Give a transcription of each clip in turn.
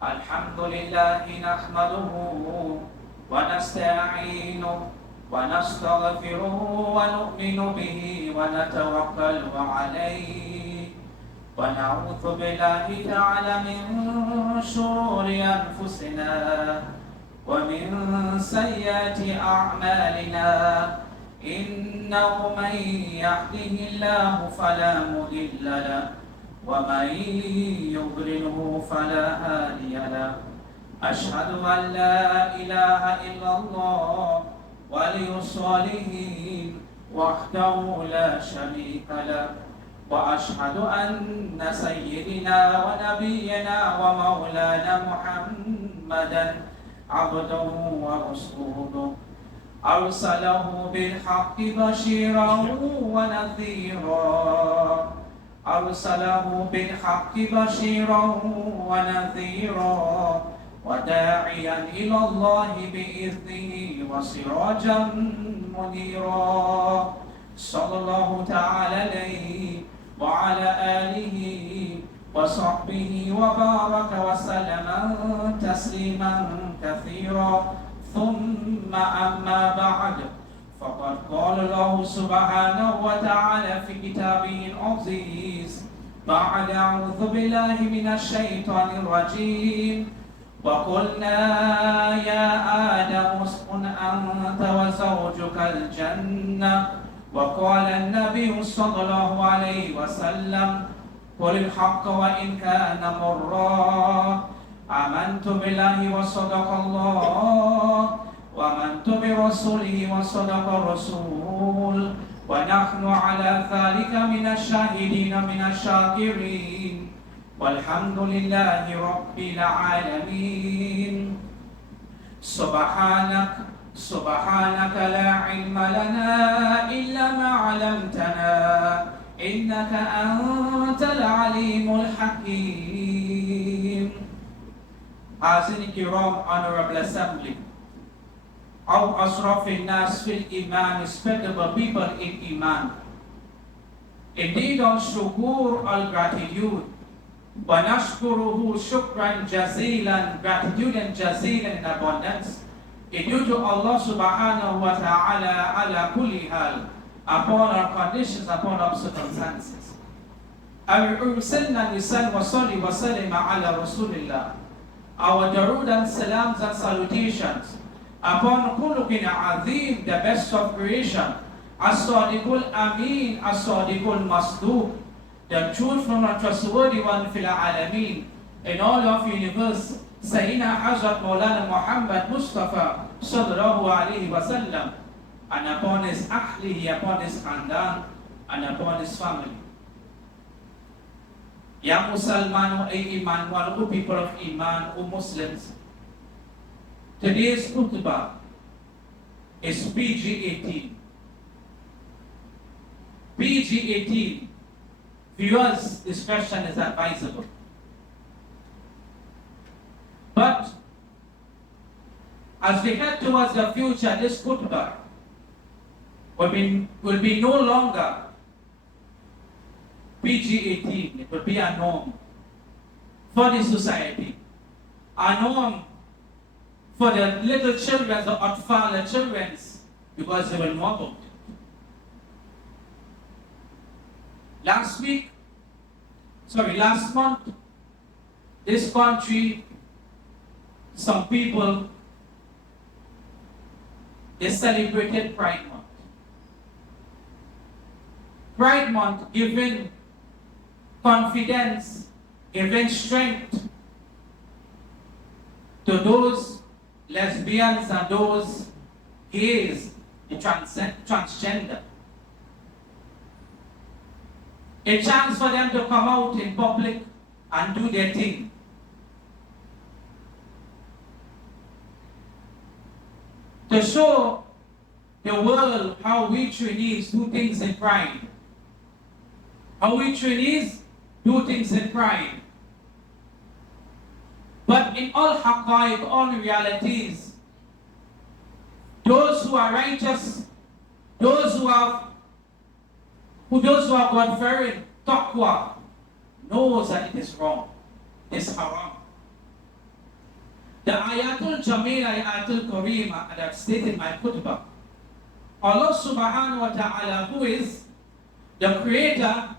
الحمد لله نحمده ونستعينه ونستغفره ونؤمن به ونتوكل عليه ونعوذ بالله تعالى من شرور أنفسنا ومن سيئات أعمالنا إنه من يهده الله فلا مضل له ومن يضلله فلا هادي له أشهد أن لا إله إلا الله ولي الصالحين وحده لا شريك له وأشهد أن سيدنا ونبينا ومولانا محمدا عبده ورسوله أرسله بالحق بشيرا ونذيرا أرسله بالحق بشيرا ونذيرا وداعيا إلى الله بإذنه وسراجا منيرا صلى الله تعالى عليه وعلى آله وصحبه وبارك وسلم تسليما كثيرا ثم أما بعد فقد قال الله سبحانه وتعالى في كتابه العزيز بعد أعوذ بالله من الشيطان الرجيم وقلنا يا آدم اسكن أنت وزوجك الجنة وقال النبي صلى الله عليه وسلم قل الحق وإن كان مرا آمنت بالله وصدق الله وآمنت برسوله وصدق الرسول ونحن على ذلك من الشاهدين من الشاكرين والحمد لله رب العالمين سبحانك لا علم لنا إلا ما علمتنا إنك أنت العليم الحكيم. Hazin Kiram, Honorable Assembly, أو أشرف الناس في الإيمان, respectable people in Iman. Indeed, on shukur al gratitude, وَنَشْكُرُهُ شُكْرًا جَزِيلًا, gratitude and jazilan in abundance, is due to Allah subhanahu wa ta'ala ala kulli hal, upon our conditions, upon our circumstances. أَرْسِلْنَا نِسَلْ وَصَلِّ وَسَلِمَ عَلَى رَسُولِ اللَّهِ. Our darood and salams and salutations upon Khuluqin Azim, the best of creation, As-Sadiqul Amin, As-Sadiqul Masduq, the truthful and trustworthy one fil alameen, in all of universe, Sayyidina Hazrat Maulana Mohammed Mustafa sallallahu alayhi wa sallam, and upon his ahlihi, upon his khandan, and upon his family. Ya Musalman, O Iman, O people of Iman, O Muslims, today's Khutbah is PG-18. PG-18, viewers' discretion is advisable. But as we head towards the future, this Khutbah will be no longer PG-18. It will be a norm for the society, a norm for the little children, the atfal, the children, because they will know about it. Last month, this country, some people, they celebrated Pride Month. Pride Month giving confidence, giving strength to those lesbians and those gays, the transgender. A chance for them to come out in public and do their thing. To show the world how we trainees do things in pride. How we trainees do things in pride. But in all haqa'iq, all realities, those who are righteous, those who are God-fearing, taqwa, knows that it is wrong, it's haram. The ayatul jamila, ayatul karima that I've stated in my khutbah, Allah subhanahu wa ta'ala, who is the creator,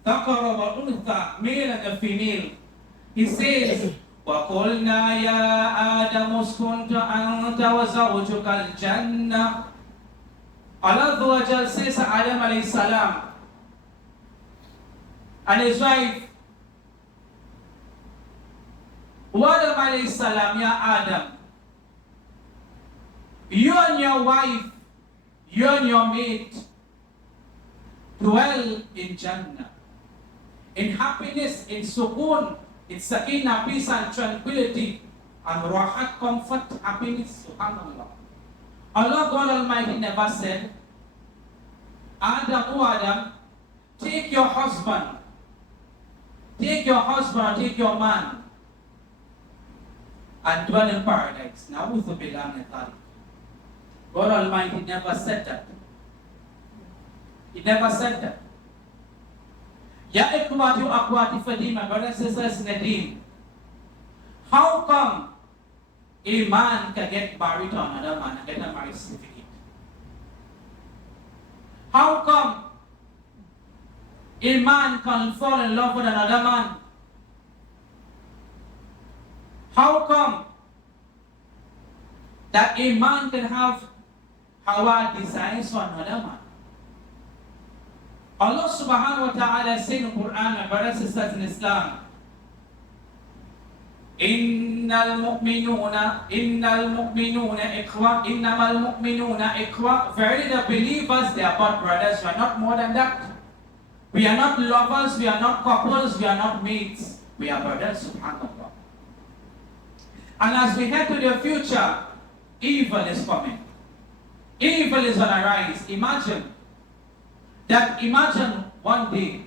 dhakara wa untha, male and female, he says, وَقُلْنَا يَا آدَمُ اسْكُنْ أَنْتَ وَزَوْجُكَ الْجَنَّةَ. Allah Azza wa Jal says to Adam alayhi salam and his wife, Adam alayhi salam, ya Adam, you and your wife, you and your mate, dwell in Jannah, in happiness, in sukoon, in sakina, peace and tranquility, and rahat, comfort, happiness, subhanallah. Allah God Almighty never said, Adam, oh Adam, take your husband, or take your man, and dwell in paradise. Now, God Almighty never said that. He never said that. Ya ikhwati wa akhwati fadi, my brothers and sisters in the deen, how come a man can get married to another man and get a marriage certificate? How come a man can fall in love with another man? How come that a man can have Hawa desires for another man? Allah subhanahu wa ta'ala says in the Quran, my brothers and sisters in Islam, Verily the believers, they are but brothers, we are not more than that. We are not lovers, we are not couples, we are not mates, we are brothers, subhanallah. And as we head to the future, evil is coming. Evil is on the rise. Imagine one day,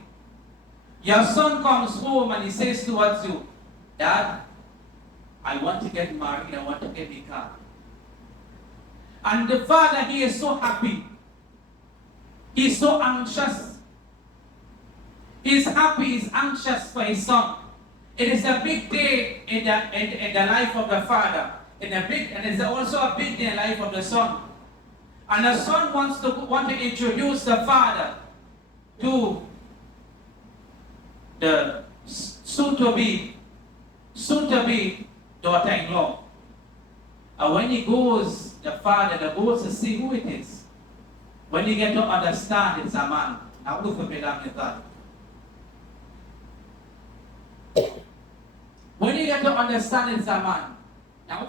your son comes home and he says towards you, Dad, I want to get married, I want to get a car. And the father, he is so happy. He's so anxious. He's happy, he's anxious for his son. It is a big day in the life of the father. And it's also a big day in the life of the son. And the son want to introduce the father to the soon-to-be daughter-in-law. And when he goes, the father goes to see who it is. When he get to understand it's a man. When you get to understand it's a man. Allah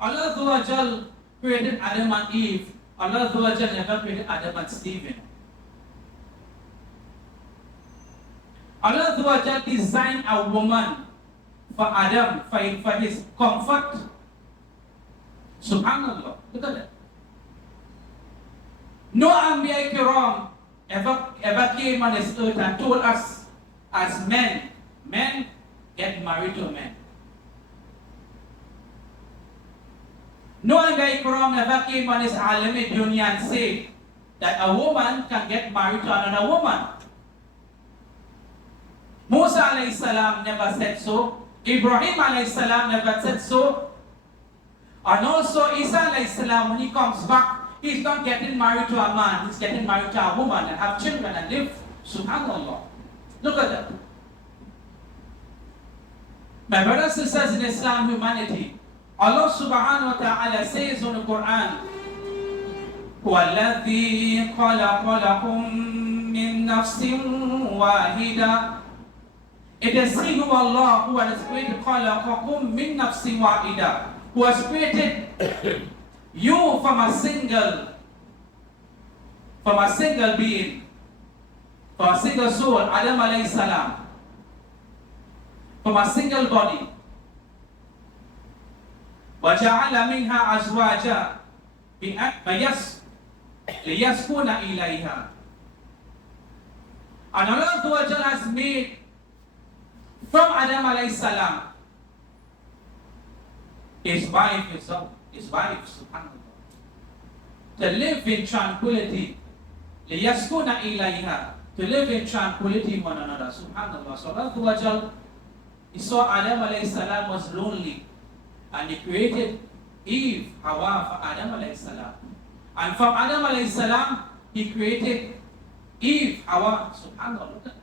Azza wa Jal created Adam and Eve. Allah Azza wa Jal never created Adam and Stephen. Allah Azza wa Jal designed a woman for Adam, for his comfort. Subhanallah. Look at that. No Anbiya Kiram ever came on this earth and told us as men get married to men. No Anbiya Kiram ever came on this alami dunya and said that a woman can get married to another woman. Musa alayhi salam never said so. Ibrahim alayhi salam never said so. And also Isa alayhi salam, when he comes back, he's not getting married to a man, he's getting married to a woman and have children and live. Subhanallah. Look at that. My brothers and sisters in Islam, humanity, Allah subhanahu wa ta'ala says in the Quran, وَالَّذِي خَلَقَ لَكُم مِّن نَفْسٍ وَاحِدَةٍ. It is He who Allah who has created خَلَقَكُم مِّن نَفْسٍ وَاحِدَةٍ, who has created you from a single being, from a single soul, Adam alayhi salam, from a single body. وَجَعَلَ مِنْهَا أَزْوَاجًا لِيَسْكُنَ إِلَيْهَا. And Allah has made from Adam alayhi salam his wife, subhanAllah. To live in tranquility. لِيَسْكُنَ إِلَيْهَا. To live in tranquility one another. Subhanallah. So Allah, he saw Adam alayhi salam was lonely. And he created Eve, Hawa, for Adam alayhi salam. And from Adam alayhi salam, he created Eve, Hawa. Subhanallah. Look at that.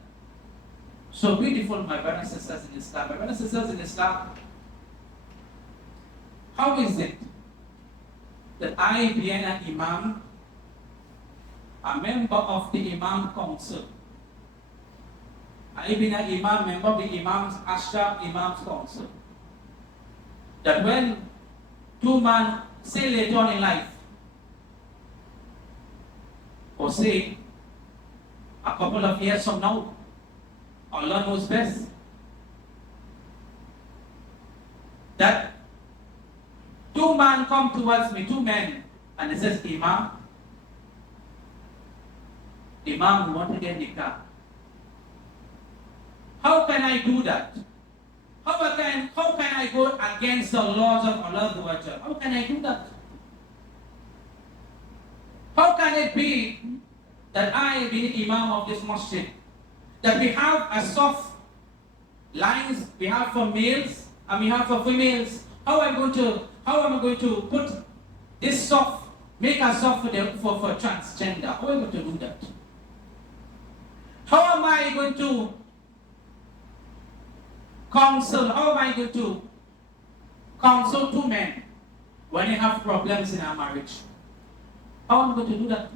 So beautiful, my brothers and sisters in Islam. My brothers and sisters in Islam, how is it that I, being an Imam, a member of the Imam Council, I being an Imam, member of the Imam's Ashraf Imam's Council, that when two men say later on in life, or say a couple of years from now, Allah knows best, that two men come towards me, two men, and it says, Imam, we want to get nikah. How can I do that? How can I go against the laws of Allah? How can I do that? How can it be that I be the Imam of this masjid, that we have a soft lines, we have for males and we have for females? How am I going to put this soft, make a soft for transgender? How am I going to do that? How am I going to counsel? How am I going to counsel two men when they have problems in our marriage? How am I going to do that?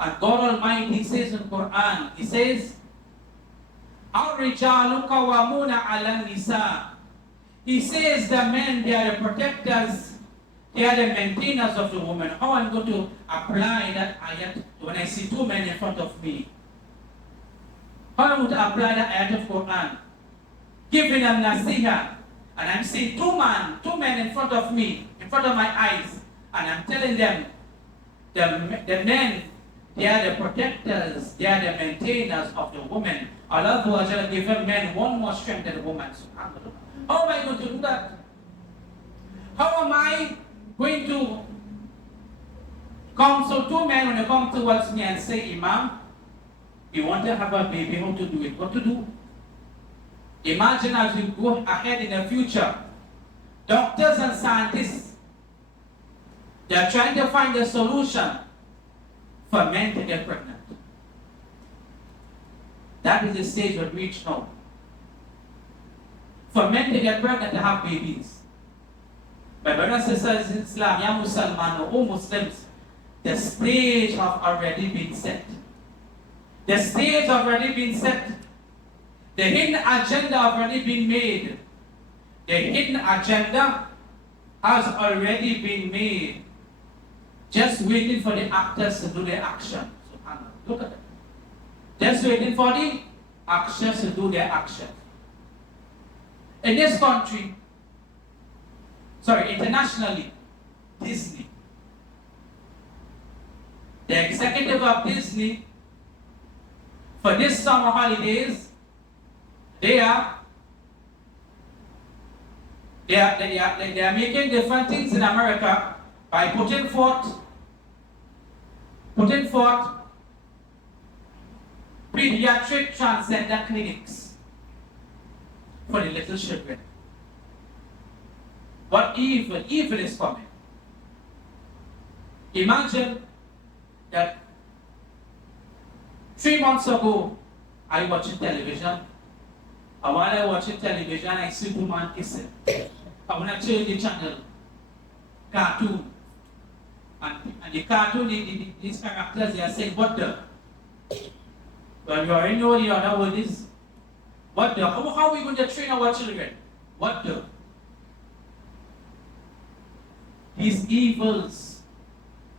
And God Almighty says in the Quran, He says, "Ar-rijalu qawwamuna 'ala an-nisa." He says the men, they are the protectors, they are the maintainers of the woman. How am I going to apply that ayat when I see two men in front of me? How am I going to apply that ayat of Quran? Giving them nasiha, and I'm seeing two men in front of me, in front of my eyes, and I'm telling them, the men, they are the protectors, they are the maintainers of the woman. Allah has given men one more strength than the woman. How am I going to do that? How am I going to counsel two men when they come towards me and say, Imam, you want to have a baby, how to do it? What to do? Imagine as we go ahead in the future, doctors and scientists, they are trying to find a solution for men to get pregnant. That is the stage we've reached now. For men to get pregnant, to have babies. My brothers and sisters in Islam, Ya Musalman, O Muslims, the stage have already been set. The stage have already been set. The hidden agenda have already been made. The hidden agenda has already been made. Just waiting for the actors to do their action. Look at that. Just waiting for the actors to do their action. In this country, internationally, Disney. The executive of Disney, for this summer holidays, they are making different things in America by putting forth pediatric transgender clinics for the little children. What evil is coming. Imagine that 3 months ago, I watched television. And while I watching television, I see two men kissing. I want to change the channel. Cartoon. And the cartoon, these characters, they are saying, what the? Well, you already know what the other word is. What the? How are we going to train our children? What the? These evils,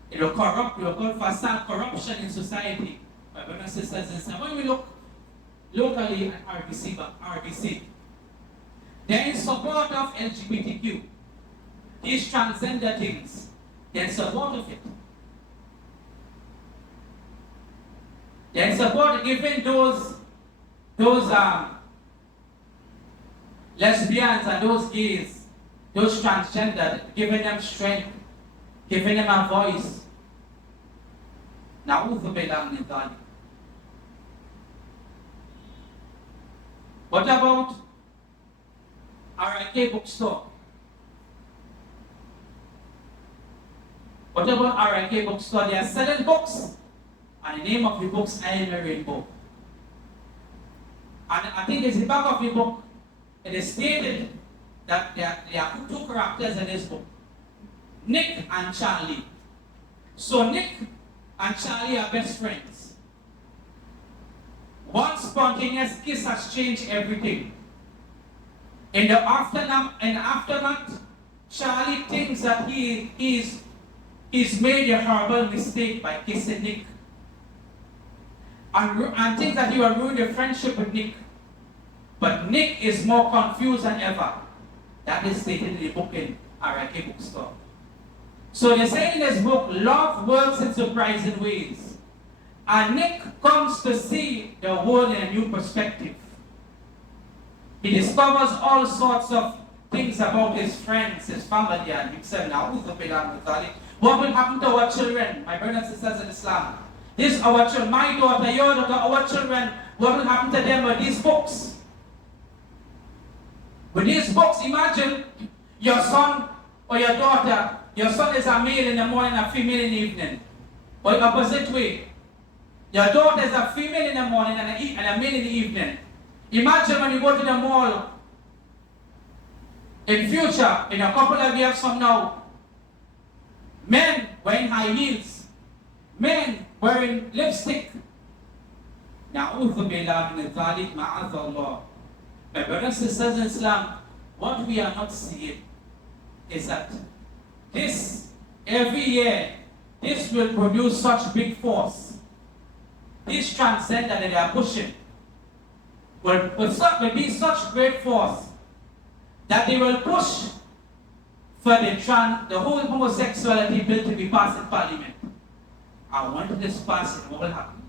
it will call facade corruption in society. My brothers and sisters, when we look locally at RBC, they're in support of LGBTQ. These transgender things, they're in support of it. They're in support of giving those lesbians and those gays those transgendered, giving them strength, giving them a voice. Na'udhu billah min dhalik. What about RIK bookstore? What about RIK bookstore? They are selling books, and the name of the books I Am a Rainbow. And I think it's the back of the book. It is stated that there are two characters in this book, Nick and Charlie. So Nick and Charlie are best friends. One spontaneous kiss has changed everything. In the aftermath, Charlie thinks that he's made a horrible mistake by kissing Nick, and thinks that he will ruin the friendship with Nick. But Nick is more confused than ever. That is stated in the book in RIK bookstore. So they say in this book, love works in surprising ways. And Nick comes to see the world in a new perspective. He discovers all sorts of things about his friends, his family, and himself. Now, what will happen to our children, my brothers and sisters in Islam? This our children, my daughter, your daughter, our children, what will happen to them with these books? With these books, imagine your son or your daughter. Your son is a male in the morning and a female in the evening. Or the opposite way. Your daughter is a female in the morning and a male in the evening. Imagine when you go to the mall in future, in a couple of years from now, men wearing high heels, men wearing lipstick. Na'udhu billah min dhalik ma'adallah. My brothers and sisters in Islam, what we are not seeing is that every year, this will produce such big force. This transcend that they are pushing will be such great force that they will push for the whole homosexuality bill to be passed in Parliament. And when this passes, what will happen?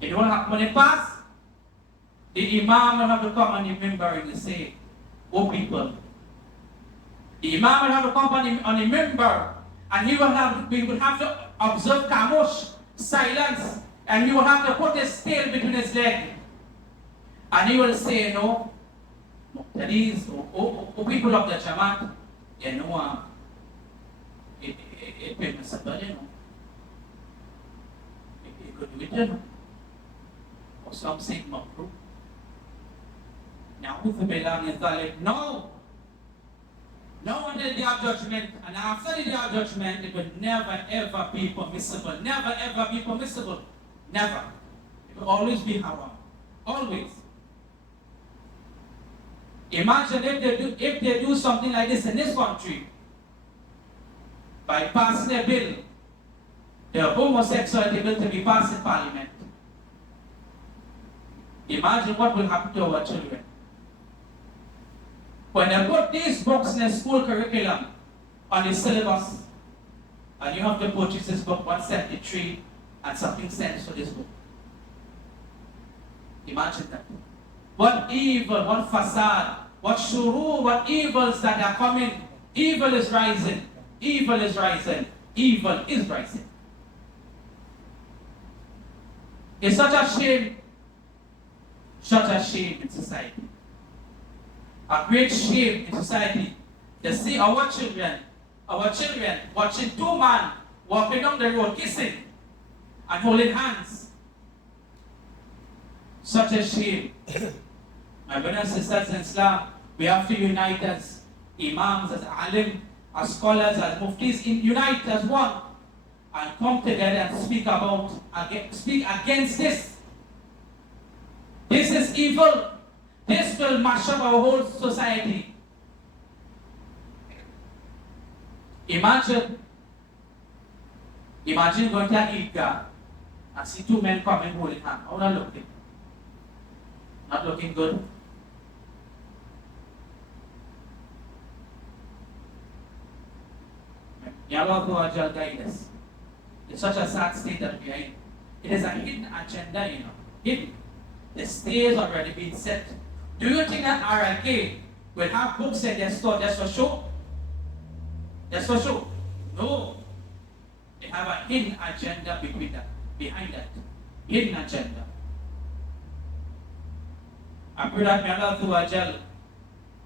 It will happen when it passes. The Imam will have to come on the member and say, "Oh people." The Imam will have to come on the member, and we will have to observe kamosh, silence, and he will have to put his tail between his legs. And he will say, "No, these people of the Jamaat, it permissible, it could do it, or some say makruh." Now, no until the day of judgment, and after the day of judgment, it will never ever be permissible. Never ever be permissible. Never. It will always be haram. Always. Imagine if they do something like this in this country, by passing a bill, the homosexuality bill to be passed in Parliament. Imagine what will happen to our children. When they put these books in the school curriculum on the syllabus, and you have to purchase this book, 173 and something cents for this book. Imagine that. What evil, what facade, what shuru, what evils that are coming. Evil is rising. Evil is rising. Evil is rising. It's such a shame in society. A great shame in society to see our children watching two men walking down the road kissing and holding hands. Such a shame. My brothers and sisters in Islam, we have to unite as Imams, as Alim, as scholars, as Muftis, unite as one and come together and speak against this. This is evil. This will mash up our whole society. Imagine going to an Eidgah and see two men coming holding hands. How that looking? Not looking good. May Allah guide us. It's such a sad state that we are in. It is a hidden agenda, hidden. The stage already been set. Do you think that RIK will have books in their store just for show. Just for show. No. They have a hidden agenda behind that. Hidden agenda. I pray that may Allah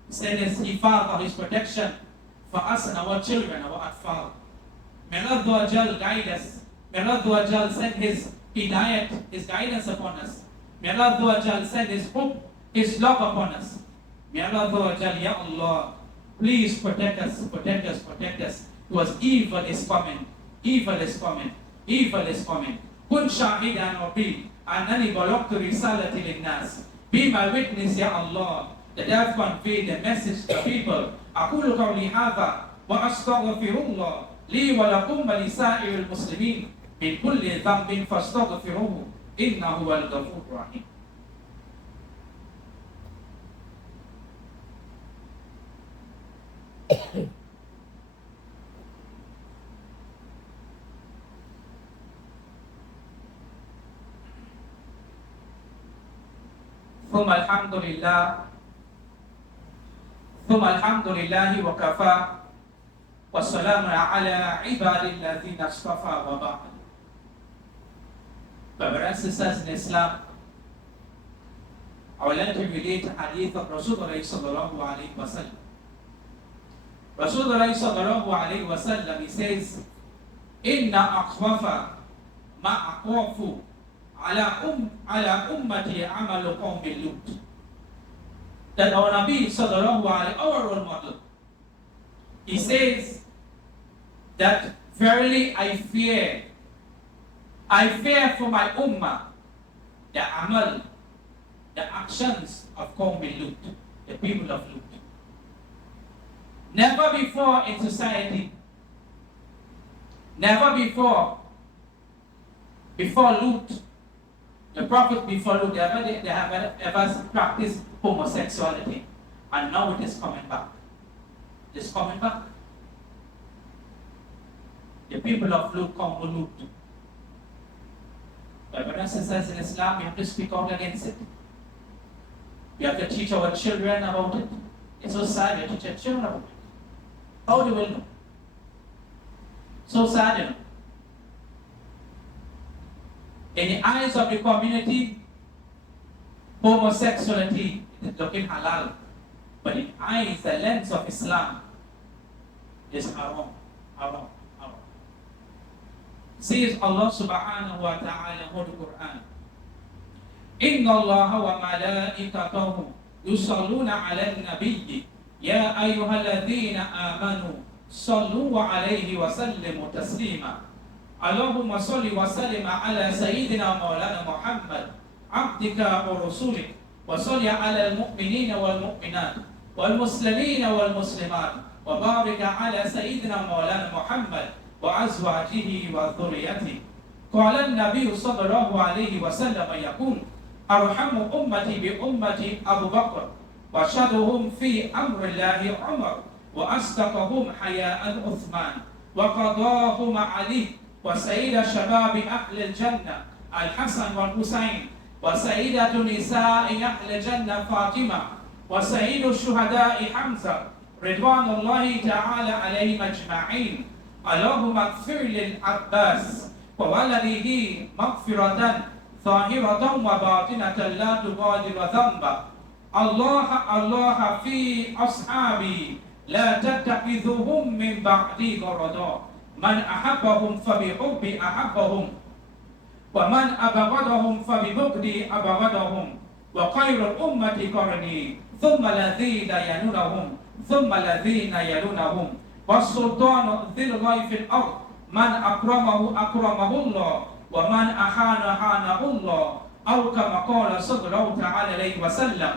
send His hifaz, His protection for us and our children, our atfal. May Allah guide us. May Allah send His hidayat, His guidance upon us. May Allah send His hope, His love upon us. May Allah, Ya Allah, please protect us, protect us, protect us. Because evil is coming, evil is coming, evil is coming. Kun shahidan wa bi annani balagtu risalati linnas. Be my witness, Ya Allah, that I have conveyed the message to people. أقول قولي هذا وأستغفر الله لي ولكم ولسائر المسلمين من كل ذنب فاستغفروه إنه هو الغفور الرحيم. ثم الحمد لله وكفى والسلام على عباد الذين اصطفى وبعد. Brothers and sisters in Islam, I would like to relate a hadith of Rasulullah sallallahu alayhi wa sallam. Rasulullah sallallahu alayhi wa sallam, he says, Inna akhwafa ma akhwafu ala ummati amalu qawmi Lut. That our Nabi sallallahu alayhi, our role model, he says that verily I fear for my ummah the amal, the actions of Qawm Lut, the people of Lut. Never before in society, never before Lut, the Prophet before Lut, they have ever practiced homosexuality, and now it is coming back. It's coming back. The people of Lut come to Lut. But brothers and sisters in Islam, we have to speak out against it. We have to teach our children about it. It's so sad to teach our children about it. How they will know? So sad, you know. In the eyes of the community, homosexuality is looking halal. But in the eyes, the lens of Islam is haram, haram, haram. Says Allah subhanahu wa ta'ala in the Quran, Inna Allah wa malaikatahu yusalluna ala nabiyyi ya ayyuhalladhina amanu sallu alayhi wa sallimu taslima. Allahumma salli wa sallim ala sayyidina maulana Muhammad abdika wa rasulika wa salli ala al-mu'minina wal mu'minat wal muslimina wal muslimat wa barik ala sayyidina maulana Muhammad wa azwajihi wa dhurriyyatihi. Qala an-nabiy sallallahu alayhi wa sallam yaqul arhamu ummati bi ummati Abu Bakr wa shaduhum fi amrillahi Umar wa astaqahum haya'an Uthman wa qadahum Ali وسيد شباب أهل الجنة الحسن والحسين وسيدة نساء أهل الجنة فاطمة وسيد الشهداء حمزة رضوان الله تعالى عليهم أجمعين. اللهم اغفر للعباس وولده مغفرة ظاهرة وباطنة لا تغادر ذنبا. الله في أصحابي لا تتخذهم من بعدي غرضا. من أحبهم فبحبي أحبهم ومن أبغضهم فببغضي أبغضهم وخير الأمة قرني ثم الذين يلونهم ثم الذين يلونهم والسلطان ذي الله في الأرض من أكرمه الله ومن أهانه الله أو كما قال صلى الله تعالى عليه وسلم.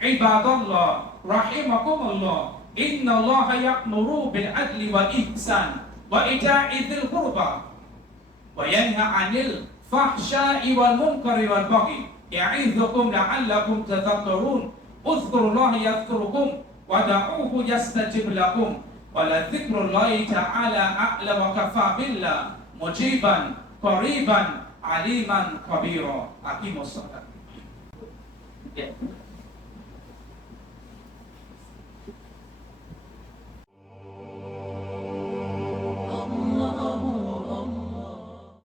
عباد الله رحمكم الله إن الله يأمر بالعدل والإحسان وإيتاء ذي القربى وينهى عن الفحشاء والمنكر والبغي يعظكم لعلكم تذكرون. اذكروا الله يذكركم ودعوه يستجب لكم ولذكر الله تعالى أعلى وكفى بالله مجيبا قريبا عليما خبيرا. أقيموا الصلاة.